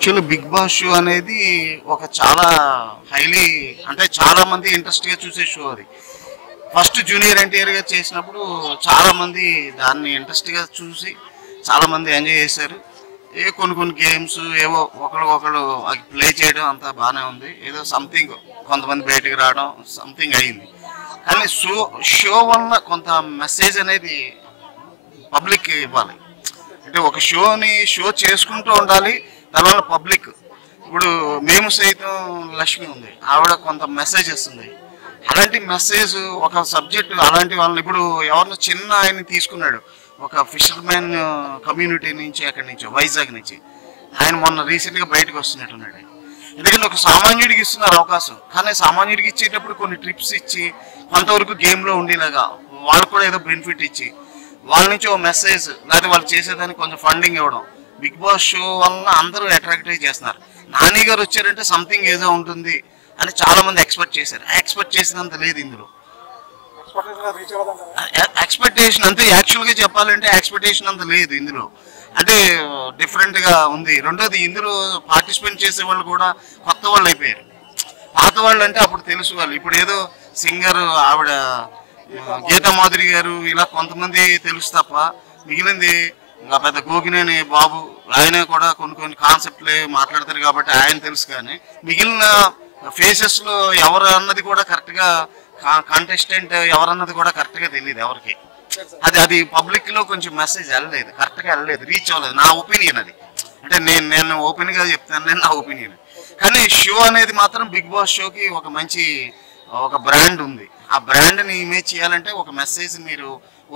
Actually big boss show అనేది ఒక చాలా హైలీ అంటే చాలా మంది ఇంట్రెస్ట్గా చూసే షో అది. ఫస్ట్ జూనియర్ ఎన్టీఆర్ గారు చేసినప్పుడు చాలా మంది దాన్ని ఇంట్రెస్ట్గా చూసి చాలా మంది ఎంజాయ్ చేశారు. కొన్ని కొన్ని గేమ్స్ ఏవో ఒకళ్ళు ప్లే చేయడం అంతా బాగానే ఉంది. ఏదో సంథింగ్ కొంతమంది బయటకు రావడం సంథింగ్ అయింది. కానీ షో వల్ల కొంత మెసేజ్ అనేది పబ్లిక్ ఇవ్వాలి. అంటే ఒక షో చేసుకుంటూ ఉండాలి. దానివల్ల పబ్లిక్ ఇప్పుడు మేము సైతం లక్ష్మి ఉంది, ఆవిడ కొంత మెసేజ్ ఇస్తుంది. అలాంటి మెసేజ్ ఒక సబ్జెక్ట్ అలాంటి వాళ్ళని ఇప్పుడు ఎవరిని చిన్న ఆయన్ని తీసుకున్నాడు, ఒక ఫిషర్మెన్ కమ్యూనిటీ నుంచి అక్కడి నుంచి వైజాగ్ నుంచి ఆయన మొన్న రీసెంట్గా బయటకు వస్తున్నట్టున్నాడు. ఎందుకంటే ఒక సామాన్యుడికి ఇస్తున్నారు అవకాశం, కానీ సామాన్యుడికి ఇచ్చేటప్పుడు కొన్ని ట్రిప్స్ ఇచ్చి కొంతవరకు గేమ్లో ఉండేలాగా వాళ్ళకు కూడా ఏదో బెనిఫిట్ ఇచ్చి వాళ్ళ నుంచి ఒక మెసేజ్ లేకపోతే వాళ్ళు చేసేదానికి కొంచెం ఫండింగ్ ఇవ్వడం. బిగ్ బాస్ షో వల్ల అందరూ అట్రాక్టివ్ చేస్తున్నారు. నాని గారు వచ్చారంటే సంథింగ్ ఏదో ఉంటుంది అని చాలా మంది ఎక్స్పెక్ట్ చేశారు. ఎక్స్పెక్ట్ చేసినంత లేదు ఇందులో. ఎక్స్పెక్టేషన్ అంతే, యాక్చువల్గా చెప్పాలంటే ఎక్స్పెక్టేషన్ అంత లేదు ఇందులో. అంటే డిఫరెంట్గా ఉంది. రెండోది ఇందులో పార్టిసిపేట్ చేసే వాళ్ళు కూడా కొత్త వాళ్ళు అయిపోయారు. పాత వాళ్ళు అంటే అప్పుడు తెలుసు వాళ్ళు, ఇప్పుడు ఏదో సింగర్ ఆవిడ గీతా మాధురి గారు ఇలా కొంతమంది తెలుసు తప్ప మిగిలింది ఇంకా పెద్ద గోగినేని బాబు ఆయన కూడా కొన్ని కాన్సెప్ట్లే మాట్లాడతారు కాబట్టి ఆయన తెలుసు. కానీ మిగిలిన ఫేసెస్లో ఎవరు అన్నది కూడా కరెక్ట్గా కంటెస్టెంట్ ఎవరన్నది కూడా కరెక్ట్గా తెలియదు ఎవరికి. అది పబ్లిక్లో కొంచెం మెసేజ్ వెళ్ళలేదు, కరెక్ట్గా వెళ్ళలేదు, రీచ్ అవ్వలేదు. నా ఒపీనియన్ అది. అంటే నేను ఓపెన్గా చెప్తాను, నేను నా ఒపీనియన్. కానీ షో అనేది మాత్రం బిగ్ బాస్ షోకి ఒక మంచి ఒక బ్రాండ్ ఉంది. ఆ బ్రాండ్ని ఇమేజ్ చేయాలంటే ఒక మెసేజ్ మీరు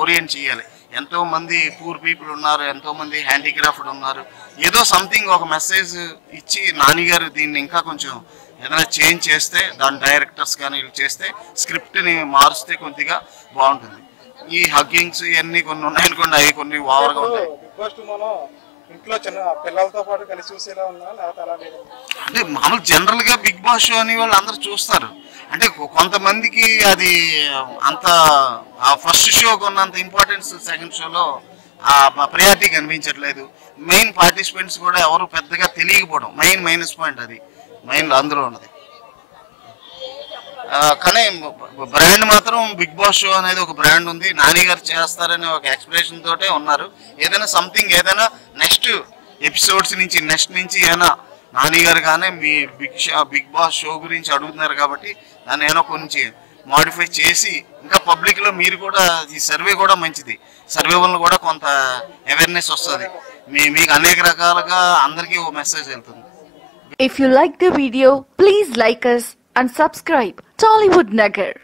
ఓరియంట్ చేయాలి. ఎంతోమంది పూర్ పీపుల్ ఉన్నారు, ఎంతోమంది హ్యాండిక్రాఫ్ట్ ఉన్నారు. ఏదో సంథింగ్ ఒక మెసేజ్ ఇచ్చి నాని గారు దీన్ని ఇంకా కొంచెం ఏదైనా చేంజ్ చేస్తే, దాని డైరెక్టర్స్ కానీ వీళ్ళు చేస్తే, స్క్రిప్ట్ని మారుస్తే కొద్దిగా బాగుంటుంది. ఈ హగ్గింగ్స్ ఇవన్నీ కొన్ని ఉన్నాయనుకోండి, అవి కొన్ని ఓవర్గా ఉంటాయి. ఇంట్లో చిన్న పిల్లలతో పాటు కలిసి చూసేలా ఉందా అంటే మామూలు జనరల్గా బిగ్ బాస్ షో అని వాళ్ళు అందరూ చూస్తారు. అంటే కొంతమందికి అది అంత ఫస్ట్ షోకి ఉన్నంత ఇంపార్టెన్స్ సెకండ్ షోలో ప్రయారిటీ కనిపించట్లేదు. మెయిన్ పార్టిసిపెంట్స్ కూడా ఎవరు పెద్దగా తెలియకపోవడం మైనస్ పాయింట్. అది మెయిన్ అందులో ఉన్నది. కానీ బ్రాండ్ మాత్రం బిగ్ బాస్ షో అనేది ఒక బ్రాండ్ ఉంది. నాని గారు చేస్తారని ఒక ఎక్స్ప్రెషన్ తోటే ఉన్నారు. ఏదైనా సంథింగ్ ఏదైనా నెక్స్ట్ ఎపిసోడ్స్ నుంచి ఏమైనా నాని గారు కానీ మీ బిగ్ బాస్ షో గురించి అడుగుతున్నారు కాబట్టి దాన్ని ఏమైనా కొంచెం మాడిఫై చేసి ఇంకా పబ్లిక్లో మీరు కూడా ఈ సర్వే కూడా మంచిది. సర్వే వల్ల కూడా కొంత అవేర్నెస్ వస్తుంది. మీకు అనేక రకాలుగా అందరికీ ఓ మెసేజ్ వెళ్తుంది. If you like the video, please like us and subscribe Tollywood Nagar.